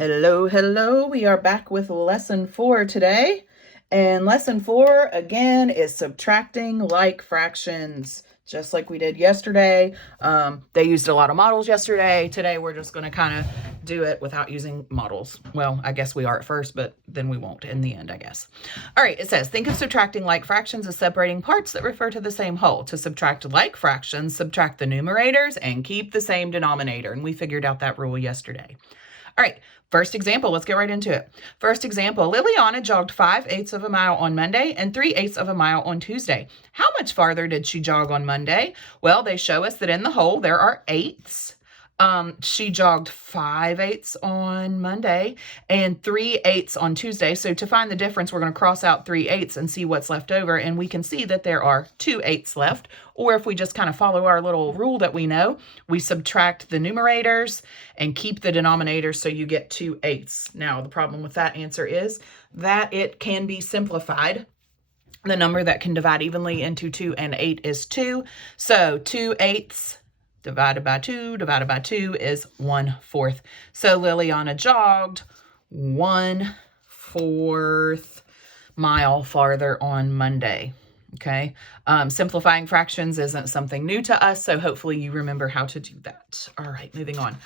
Hello, hello. We are back with lesson 4 today. And lesson 4, again, is subtracting like fractions, just like we did yesterday. They used a lot of models yesterday. Today, we're just going to kind of do it without using models. Well, I guess we are at first, but then we won't in the end, I guess. All right, it says, think of subtracting like fractions as separating parts that refer to the same whole. To subtract like fractions, subtract the numerators and keep the same denominator. And we figured out that rule yesterday. All right, first example, let's get right into it. First example, Liliana jogged 5/8 of a mile on Monday and 3/8 of a mile on Tuesday. How much farther did she jog on Monday? Well, they show us that in the whole there are eighths. She jogged 5/8 on Monday and 3/8 on Tuesday. So to find the difference, we're going to cross out 3/8 and see what's left over. And we can see that there are 2/8 left. Or if we just kind of follow our little rule that we know, we subtract the numerators and keep the denominators so you get 2/8. Now, the problem with that answer is that it can be simplified. The number that can divide evenly into 2 and 8 is 2. So 2/8 divided by 2 is 1/4. So Liliana jogged 1/4 mile farther on Monday. Okay. Simplifying fractions isn't something new to us, so hopefully you remember how to do that. All right, moving on.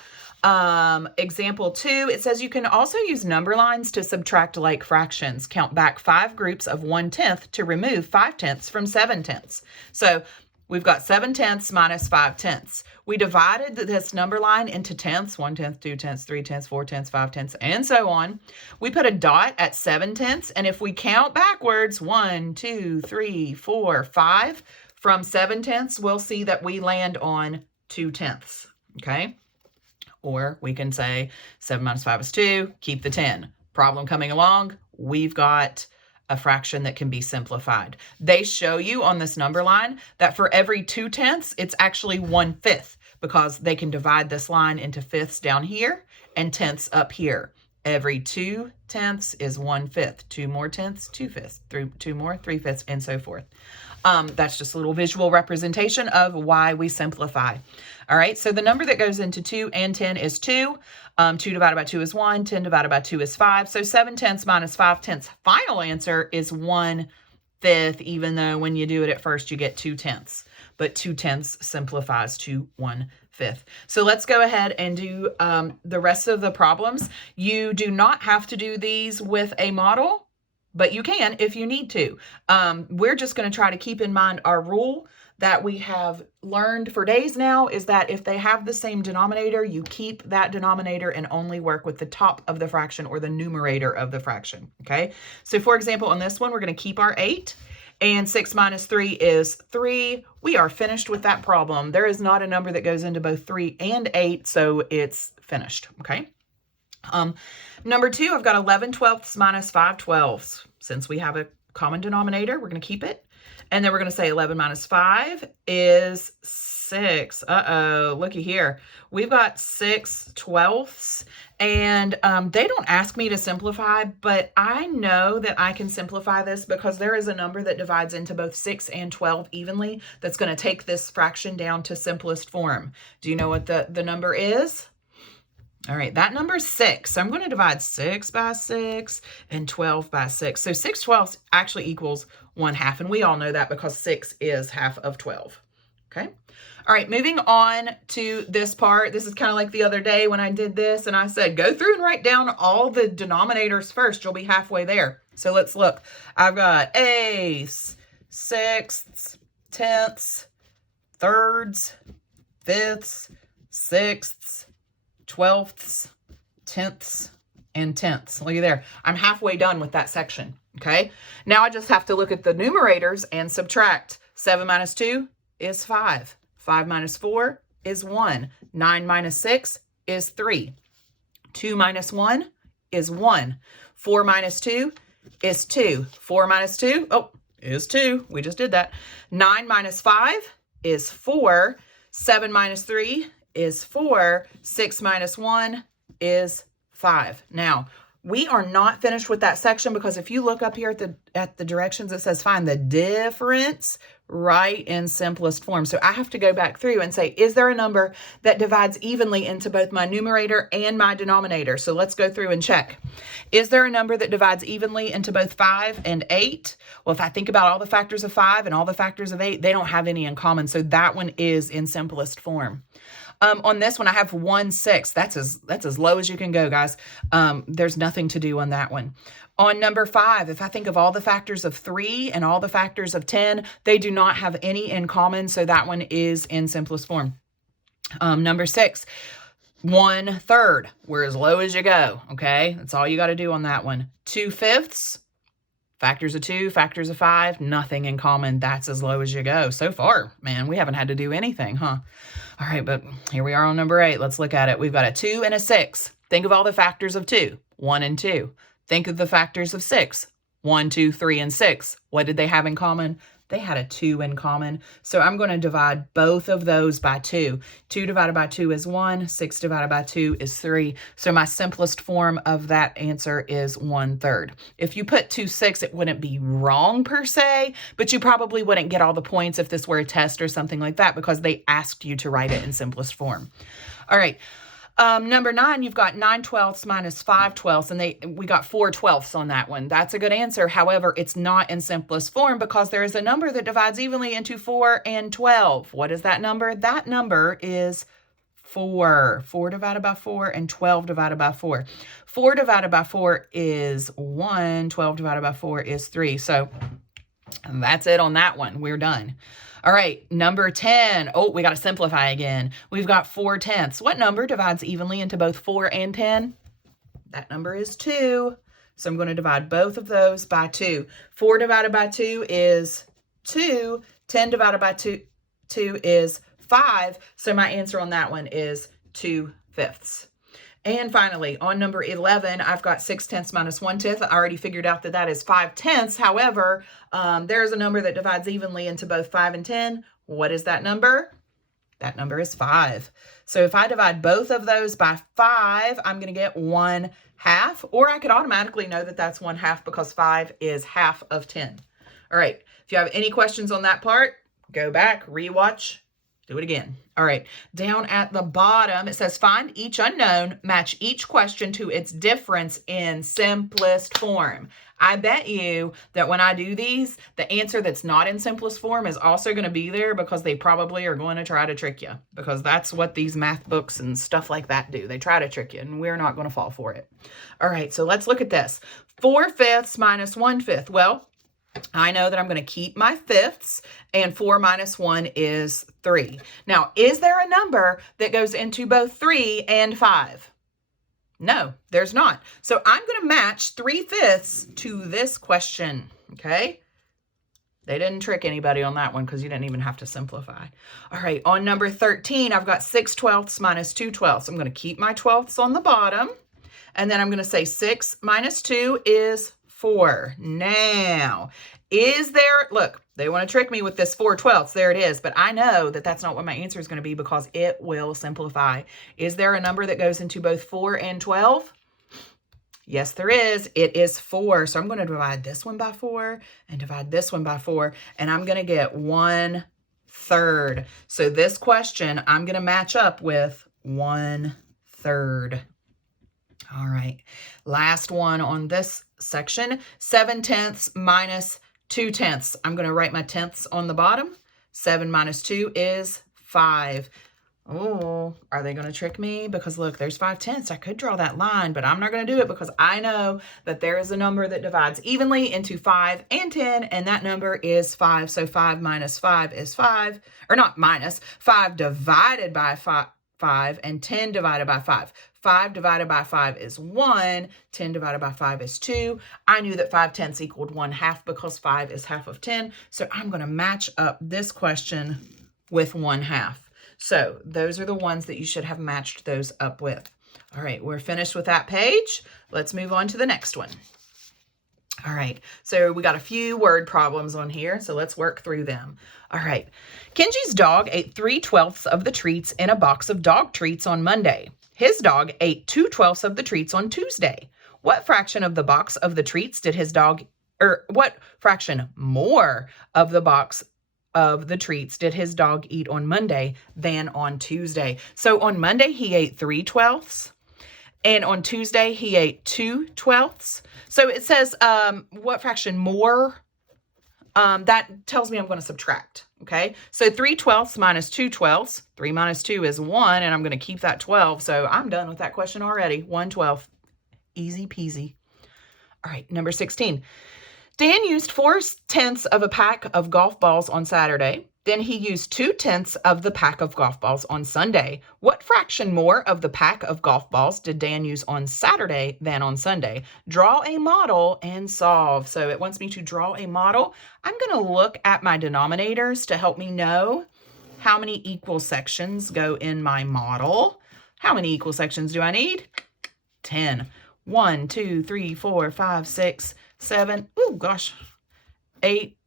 Example 2, it says you can also use number lines to subtract like fractions. Count back 5 groups of 1/10 to remove 5/10 from 7/10. So we've got 7/10 minus 5/10. We divided this number line into tenths, 1/10, 2/10, 3/10, 4/10, 5/10, and so on. We put a dot at 7/10, and if we count backwards, 1, 2, 3, 4, 5, from 7/10, we'll see that we land on 2/10, okay? Or we can say 7 minus 5 is 2, keep the 10. Problem coming along, we've got a fraction that can be simplified. They show you on this number line that for every 2/10, it's actually 1/5 because they can divide this line into fifths down here and tenths up here. Every 2/10 is 1/5. 2 more tenths, 2/5. 2 more, 3/5, and so forth. That's just a little visual representation of why we simplify. All right, so the number that goes into 2 and 10 is 2. 2 divided by 2 is 1. 10 divided by 2 is 5. So 7/10 minus 5/10. Final answer is 1/5, even though when you do it at first, you get 2/10. But 2/10 simplifies to 1/5. So let's go ahead and do the rest of the problems. You do not have to do these with a model, but you can if you need to. We're just going to try to keep in mind our rule that we have learned for days now is that if they have the same denominator, you keep that denominator and only work with the top of the fraction or the numerator of the fraction, okay? So for example, on this one, we're going to keep our 8, and 6 minus 3 is 3. We are finished with that problem. There is not a number that goes into both 3 and 8, so it's finished, okay? Number 2, I've got 11/12 minus 5/12. Since we have a common denominator, we're going to keep it. And then we're going to say 11 minus 5 is 6. Uh-oh, looky here. We've got 6/12, and they don't ask me to simplify, but I know that I can simplify this because there is a number that divides into both 6 and 12 evenly that's going to take this fraction down to simplest form. Do you know what the number is? All right, that number is 6. So I'm going to divide 6 by 6 and 12 by 6. So 6/12 actually equals 1/2, and we all know that because 6 is half of 12. Okay. All right, moving on to this part. This is kind of like the other day when I did this and I said, go through and write down all the denominators first. You'll be halfway there. So let's look. I've got eighths, sixths, tenths, thirds, fifths, sixths, 12ths, tenths, and tenths. Look at there. I'm halfway done with that section, okay? Now I just have to look at the numerators and subtract. 7 minus 2 is 5. 5 minus 4 is 1. 9 minus 6 is 3. 2 minus 1 is 1. 4 minus 2 is 2. 4 minus 2, is 2. We just did that. 9 minus 5 is 4. 7 minus 3 is 4. 6 minus 1 is 5. Now, we are not finished with that section because if you look up here at the directions, it says find the difference right in simplest form. So I have to go back through and say, is there a number that divides evenly into both my numerator and my denominator? So let's go through and check. Is there a number that divides evenly into both 5 and 8? Well, if I think about all the factors of 5 and all the factors of 8, they don't have any in common. So that one is in simplest form. On this one, I have 1/6. That's as low as you can go, guys. There's nothing to do on that one. On number 5, if I think of all the factors of 3 and all the factors of 10, they do not have any in common. So that one is in simplest form. Number 6, 1/3. We're as low as you go. Okay. That's all you got to do on that one. 2/5. Factors of 2, factors of 5, nothing in common. That's as low as you go. So far, man, we haven't had to do anything, huh? All right, but here we are on number 8. Let's look at it. We've got a 2 and a 6. Think of all the factors of 2, 1 and 2. Think of the factors of 6, 1, 2, 3, and 6. What did they have in common? They had a 2 in common. So I'm going to divide both of those by 2. 2 divided by 2 is 1. 6 divided by 2 is 3. So my simplest form of that answer is 1/3. If you put 2/6, it wouldn't be wrong per se, but you probably wouldn't get all the points if this were a test or something like that because they asked you to write it in simplest form. All right. Number 9, you've got 9/12 minus 5/12, and we got 4/12 on that one. That's a good answer. However, it's not in simplest form because there is a number that divides evenly into 4 and 12. What is that number? That number is 4. 4 divided by 4 and 12 divided by 4. 4 divided by 4 is 1. 12 divided by 4 is 3. So that's it on that one. We're done. All right, number 10. Oh, we got to simplify again. We've got 4/10. What number divides evenly into both 4 and 10? That number is 2. So I'm going to divide both of those by 2. 4 divided by 2 is 2. 10 divided by 2 is 5. So my answer on that one is 2/5. And finally, on number 11, I've got 6/10 minus 1/10. I already figured out that that is 5/10. However, there's a number that divides evenly into both 5 and 10. What is that number? That number is 5. So if I divide both of those by 5, I'm going to get 1/2. Or I could automatically know that that's 1/2 because 5 is half of 10. All right. If you have any questions on that part, go back, rewatch, do it again. All right, down at the bottom, it says find each unknown, match each question to its difference in simplest form. I bet you that when I do these, the answer that's not in simplest form is also going to be there because they probably are going to try to trick you because that's what these math books and stuff like that do. They try to trick you and we're not going to fall for it. All right, so let's look at this. 4/5 minus 1/5. Well, I know that I'm going to keep my fifths, and 4 minus 1 is 3. Now, is there a number that goes into both 3 and 5? No, there's not. So I'm going to match 3/5 to this question, okay? They didn't trick anybody on that one because you didn't even have to simplify. All right, on number 13, I've got 6/12 minus 2/12. I'm going to keep my 12ths on the bottom, and then I'm going to say 6 minus 2 is 4. Now, is there, look, they want to trick me with this 4/12. There it is, but I know that that's not what my answer is going to be because it will simplify. Is there a number that goes into both 4 and 12? Yes, there is. It is 4. So I'm going to divide this one by 4 and divide this one by 4, and I'm going to get 1/3. So this question, I'm going to match up with 1/3. All right, last one on this section, 7/10 minus 2/10. I'm going to write my tenths on the bottom. 7 minus 2 is 5. Oh, are they going to trick me? Because look, there's 5/10. I could draw that line, but I'm not going to do it because I know that there is a number that divides evenly into 5 and 10, and that number is 5. So 5 minus 5 is 5, or not minus, 5 divided by 5, and 10 divided by 5. 5 divided by 5 is 1. 10 divided by 5 is 2. I knew that 5/10 equaled 1/2 because 5 is half of 10. So I'm going to match up this question with 1/2. So those are the ones that you should have matched those up with. All right, we're finished with that page. Let's move on to the next one. All right, so we got a few word problems on here, so let's work through them. All right, Kenji's dog ate 3/12 of the treats in a box of dog treats on Monday. His dog ate 2/12 of the treats on Tuesday. What fraction of the box of the treats did his dog, or what fraction more of the box of the treats did his dog eat on Monday than on Tuesday? So on Monday, he ate 3/12. And on Tuesday, he ate 2/12. So it says, what fraction more? That tells me I'm going to subtract. Okay. So 3/12 minus 2/12. 3 minus 2 is 1. And I'm going to keep that 12. So I'm done with that question already. 1/12. Easy peasy. All right. Number 16. Dan used 4/10 of a pack of golf balls on Saturday. Then he used 2/10 of the pack of golf balls on Sunday. What fraction more of the pack of golf balls did Dan use on Saturday than on Sunday? Draw a model and solve. So it wants me to draw a model. I'm going to look at my denominators to help me know how many equal sections go in my model. How many equal sections do I need? 10. 1, 2, 3, 4, 5, 6, 7. Oh, gosh. 8,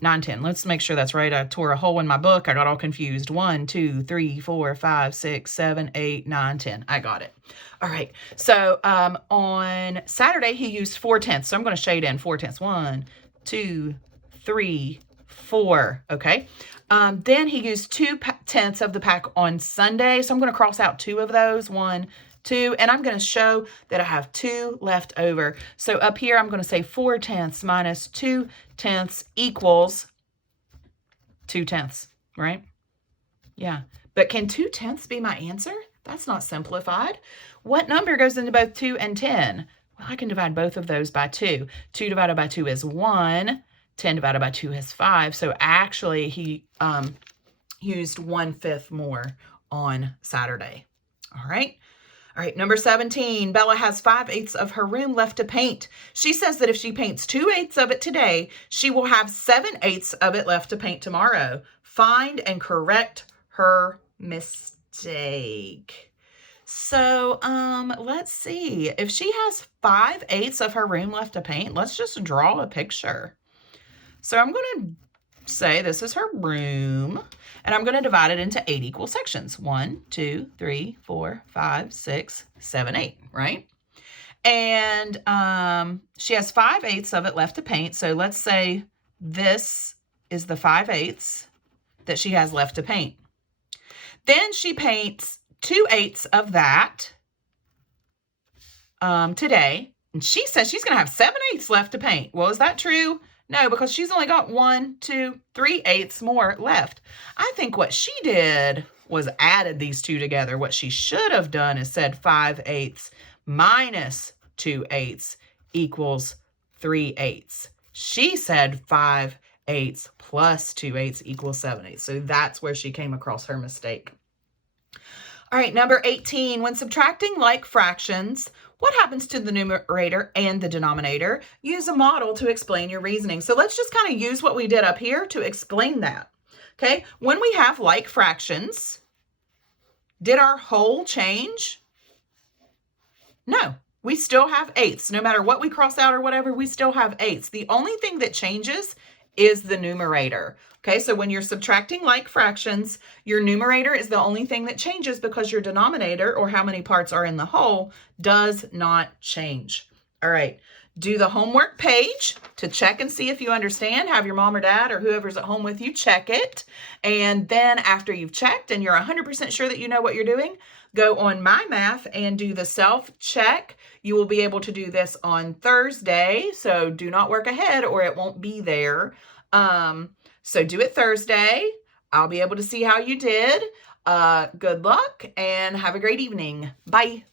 9, 10. Let's make sure that's right. I tore a hole in my book. I got all confused. 1, 2, 3, 4, 5, 6, 7, 8, 9, 10. I got it. All right. So on Saturday, he used 4/10. So I'm going to shade in 4/10. 1, 2, 3, 4. Okay. Then he used 2/10 of the pack on Sunday. So I'm going to cross out 2 of those. 1, 2, and I'm going to show that I have 2 left over. So up here, I'm going to say 4/10 minus 2/10 equals 2/10, right? Yeah, but can 2/10 be my answer? That's not simplified. What number goes into both 2 and 10? Well, I can divide both of those by 2. 2 divided by 2 is 1. 10 divided by 2 is 5. So actually, he used 1/5 more on Saturday. All right. All right, number 17, Bella has 5/8 of her room left to paint. She says that if she paints 2/8 of it today, she will have 7/8 of it left to paint tomorrow. Find and correct her mistake. So, let's see. If she has 5/8 of her room left to paint, let's just draw a picture. So I'm going to say this is her room, and I'm going to divide it into 8 equal sections. 1, 2, 3, 4, 5, 6, 7, 8, right? And she has 5/8 of it left to paint. So let's say this is the 5/8 that she has left to paint. Then she paints 2/8 of that today. And she says she's going to have 7/8 left to paint. Well, is that true? No, because she's only got 1, 2, 3/8 more left. I think what she did was added these two together. What she should have done is said 5/8 minus 2/8 equals 3/8. She said 5/8 plus 2/8 equals 7/8. So that's where she came across her mistake. All right, number 18, when subtracting like fractions, what happens to the numerator and the denominator? Use a model to explain your reasoning. So let's just kind of use what we did up here to explain that. Okay, when we have like fractions, did our whole change? No, we still have 8s. No matter what we cross out or whatever, we still have 8s. The only thing that changes is the numerator. Okay, so when you're subtracting like fractions, your numerator is the only thing that changes because your denominator, or how many parts are in the whole, does not change. All right, do the homework page to check and see if you understand. Have your mom or dad or whoever's at home with you check it. And then after you've checked and you're 100% sure that you know what you're doing, go on MyMath and do the self-check. You will be able to do this on Thursday, so do not work ahead or it won't be there. So do it Thursday. I'll be able to see how you did. Good luck and have a great evening. Bye.